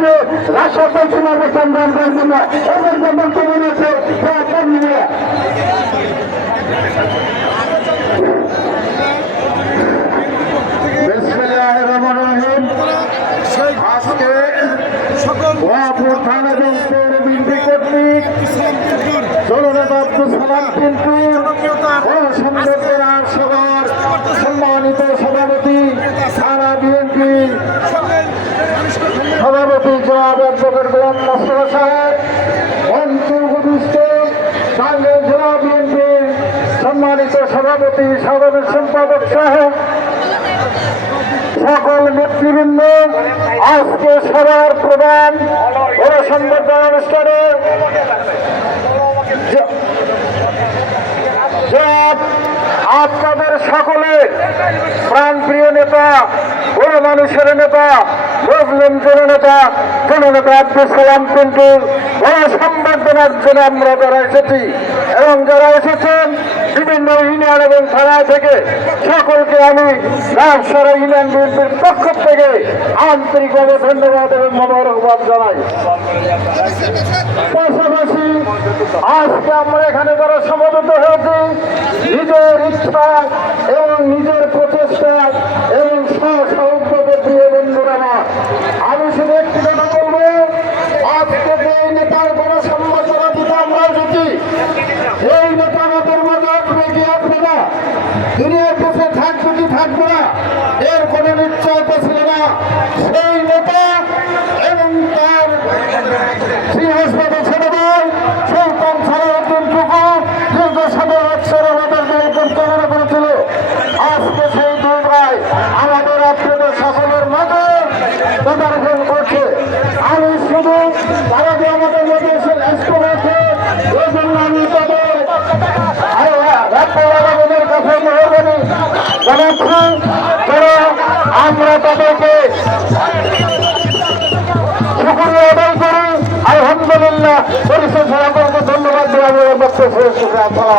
পূর্বে রাষ্ট্র পরিচালনা সংগ্রাম করার জন্য এবং বক্তব্য রয়েছে আজকে ওয়াপুর থানা এবং পৌর বিএনপি কর্তৃক জননেতা আব্দুল সালাম পিন্টু সংগঠনের সভার সম্মানিত সভাপতি থানা বিএনপি সভাপতি জনাব অ্যাডভোকেট গোলাম মোস্তফা সাহেব অন্তর্ভুক্ত টাঙ্গাইল জেলা বিএনপির সম্মানিত সভাপতি সাধারণ সম্পাদক সহ সকল নেতৃবৃন্দ আজকে সভার প্রধান সংবর্ধনা অনুষ্ঠানে আপনাদের সকলের প্রাণপ্রিয় নেতা বড় মানুষের নেতা মুসলিম জননেতা আব্দুল সালাম পিন্টু বড় সংবর্ধনার জন্য আমরা যারা এসেছি এবং যারা এসেছেন বিভিন্ন ইউনিয়ন এবং থানা থেকে সকলকে আমি রাজশাহী ইউনিয়ন বিএনপির পক্ষ থেকে আন্তরিকভাবে ধন্যবাদ এবং মোবারকবাদ জানাই। পাশাপাশি আজকে আমরা এখানে যারা সমবেত হয়েছি নিজের ইচ্ছা এবং নিজের প্রচেষ্টা এবং সহযোগের প্রিয় বন্ধুরা আমার, আমি শুধু একটি কথা বলবো, আজকে যে নেতার বড় সম্মাননা দিতে আমরা যদি এই নেতা আমাদের মাঝে আসবে কি আসবে না, দুনিয়ার কাছে থাকবে কি থাকবে না, এর কোনো নিশ্চয়তা ছিল না। সেই নেতা এবং তার সিংহস্পদ ছেড়ে দেয় সুলতান সালাউদ্দিন টুকু দীর্ঘ 17 বছর আমাদেরকে পরিচালনা করেছিল। আজকে সেই দুই ভাই আমাদের আপনাদের সকলের মাঝে পদার্পণ করছে। আমি শুধু তারা যে আমাদের মধ্যে এসে আসতে হয়েছে এই জন্য আমি তাদের রাজ্যের কাছে মেহরবানি জানাচ্ছি, যারা আমরা তাদেরকে শুকরিয়া আদায় করি। আলহামদুলিল্লাহ পরিষদ সভাপতিকে ধন্যবাদ দেওয়া বক্তব্য সভাপতি